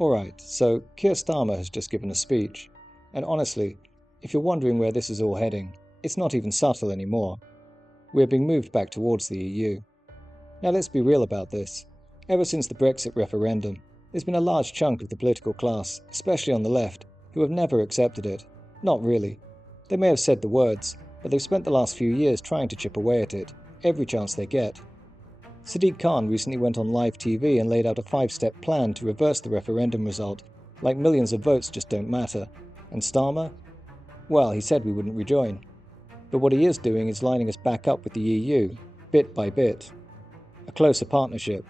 Alright, so Keir Starmer has just given a speech, and honestly, if you're wondering where this is all heading, it's not even subtle anymore. We're being moved back towards the EU. Now let's be real about this. Ever since the Brexit referendum, there's been a large chunk of the political class, especially on the left, who have never accepted it. Not really. They may have said the words, but they've spent the last few years trying to chip away at it, every chance they get. Sadiq Khan recently went on live TV and laid out a 5-step plan to reverse the referendum result, like millions of votes just don't matter. And Starmer? Well, he said we wouldn't rejoin. But what he is doing is lining us back up with the EU, bit by bit. A closer partnership,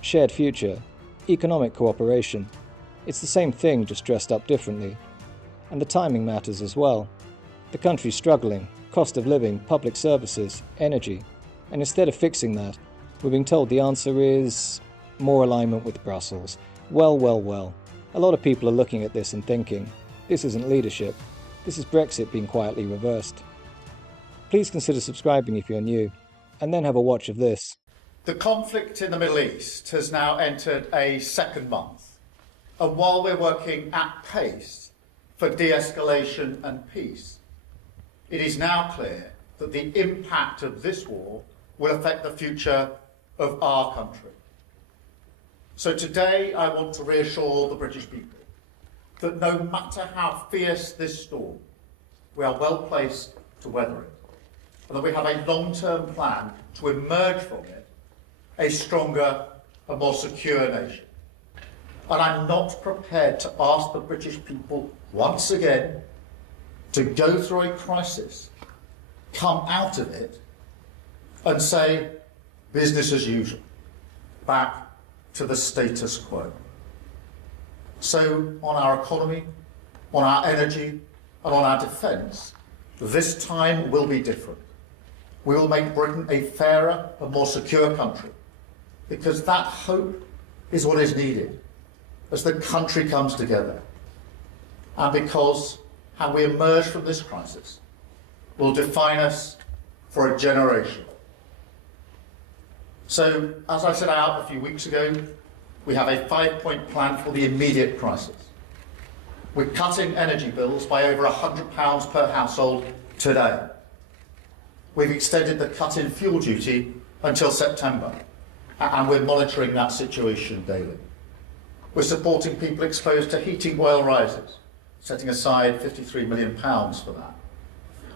shared future, economic cooperation. It's the same thing, just dressed up differently. And the timing matters as well. The country's struggling, cost of living, public services, energy. And instead of fixing that, we're being told the answer is more alignment with Brussels. Well. A lot of people are looking at this and thinking, this isn't leadership. This is Brexit being quietly reversed. Please consider subscribing if you're new, and then have a watch of this. The conflict in the Middle East has now entered a second month, and while we're working at pace for de-escalation and peace, it is now clear that the impact of this war will affect the future of our country. So today I want to reassure the British people that no matter how fierce this storm, we are well placed to weather it, and that we have a long-term plan to emerge from it a stronger and more secure nation. And I'm not prepared to ask the British people once again to go through a crisis, come out of it, and say, business as usual, back to the status quo. So on our economy, on our energy, and on our defence, this time will be different. We will make Britain a fairer and more secure country, because that hope is what is needed as the country comes together, and because how we emerge from this crisis will define us for a generation. So, as I set out a few weeks ago, we have a 5-point plan for the immediate crisis. We're cutting energy bills by over £100 per household today. We've extended the cut in fuel duty until September, and we're monitoring that situation daily. We're supporting people exposed to heating oil rises, setting aside £53 million for that.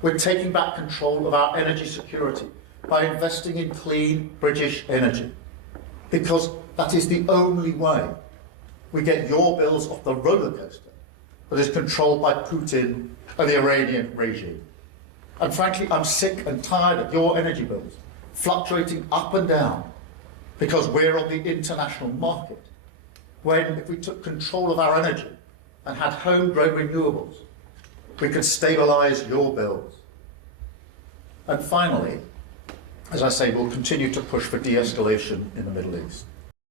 We're taking back control of our energy security by investing in clean British energy, because that is the only way we get your bills off the roller coaster that is controlled by Putin and the Iranian regime. And frankly, I'm sick and tired of your energy bills fluctuating up and down because we're on the international market, when if we took control of our energy and had homegrown renewables, we could stabilise your bills. And finally, as I say, we'll continue to push for de-escalation in the Middle East.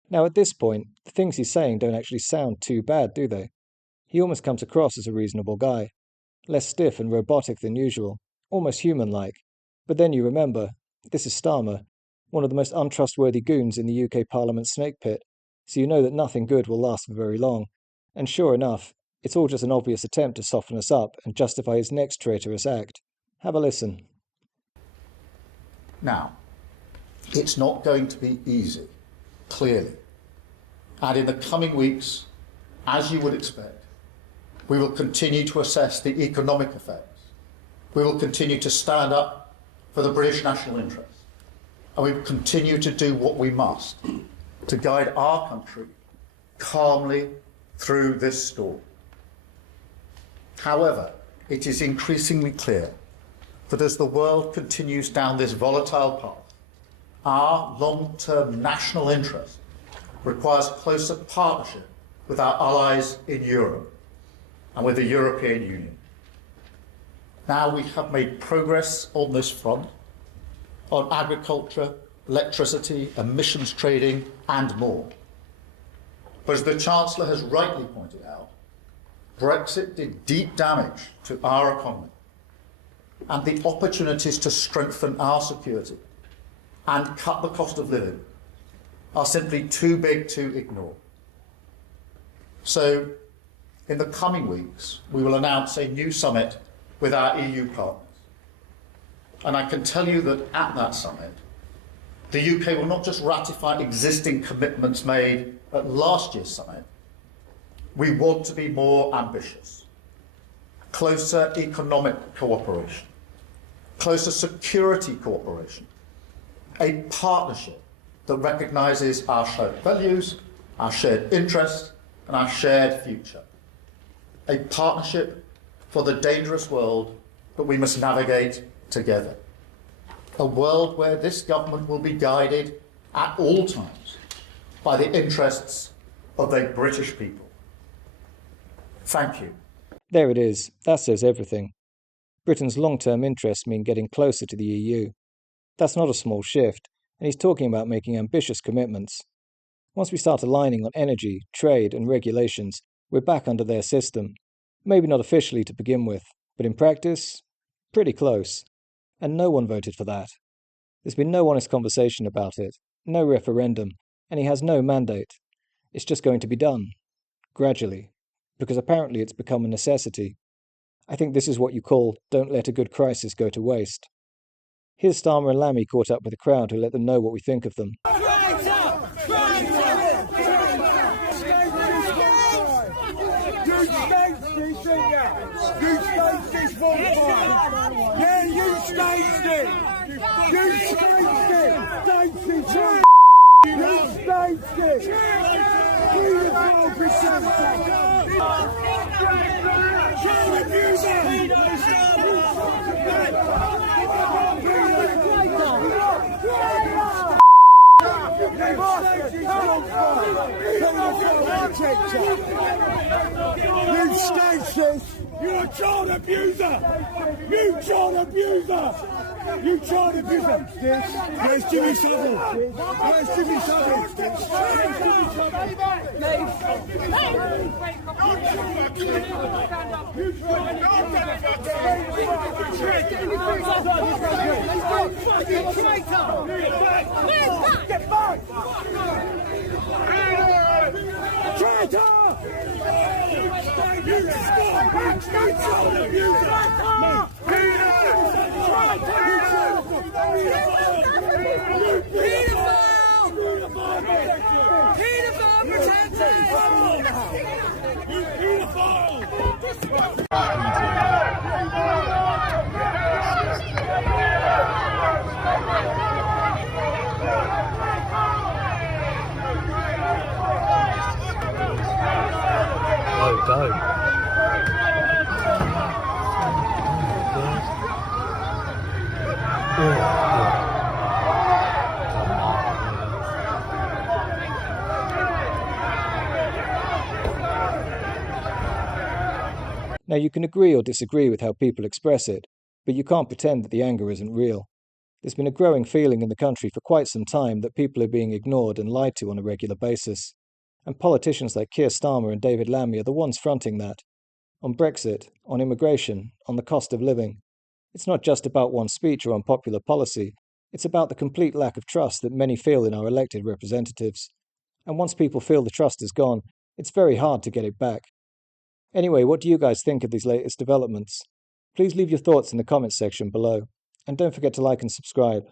Now at this point, the things he's saying don't actually sound too bad, do they? He almost comes across as a reasonable guy. Less stiff and robotic than usual, almost human-like. But then you remember, this is Starmer, one of the most untrustworthy goons in the UK Parliament snake pit, so you know that nothing good will last for very long. And sure enough, it's all just an obvious attempt to soften us up and justify his next traitorous act. Have a listen. Now, it's not going to be easy, clearly. And in the coming weeks, as you would expect, we will continue to assess the economic effects. We will continue to stand up for the British national interest. And we will continue to do what we must to guide our country calmly through this storm. However, it is increasingly clear that as the world continues down this volatile path, our long-term national interest requires closer partnership with our allies in Europe and with the European Union. Now we have made progress on this front, on agriculture, electricity, emissions trading, and more. But as the Chancellor has rightly pointed out, Brexit did deep damage to our economy, and the opportunities to strengthen our security and cut the cost of living are simply too big to ignore. So, in the coming weeks, we will announce a new summit with our EU partners. And I can tell you that at that summit, the UK will not just ratify existing commitments made at last year's summit. We want to be more ambitious. Closer economic cooperation, closer security cooperation, a partnership that recognises our shared values, our shared interests, and our shared future. A partnership for the dangerous world that we must navigate together. A world where this government will be guided at all times by the interests of the British people. Thank you. There it is. That says everything. Britain's long-term interests mean getting closer to the EU. That's not a small shift, and he's talking about making ambitious commitments. Once we start aligning on energy, trade and regulations, we're back under their system. Maybe not officially to begin with, but in practice, pretty close. And no one voted for that. There's been no honest conversation about it, no referendum, and he has no mandate. It's just going to be done. Gradually. Because apparently it's become a necessity. I think this is what you call don't let a good crisis go to waste. Here's Starmer and Lammy caught up with a crowd who let them know what we think of them. You statist! You're a child abuser! You child abuser! You child abuser! Where's Jimmy Savile? Where's Jimmy Savile? Get back! Traitor! You stop! You child abuser! Paedophile protectors! You paedophile! Oh, don't. Now you can agree or disagree with how people express it, but you can't pretend that the anger isn't real. There's been a growing feeling in the country for quite some time that people are being ignored and lied to on a regular basis. And politicians like Keir Starmer and David Lammy are the ones fronting that. On Brexit, on immigration, on the cost of living. It's not just about one speech or unpopular policy, it's about the complete lack of trust that many feel in our elected representatives. And once people feel the trust is gone, it's very hard to get it back. Anyway, what do you guys think of these latest developments? Please leave your thoughts in the comments section below. And don't forget to like and subscribe.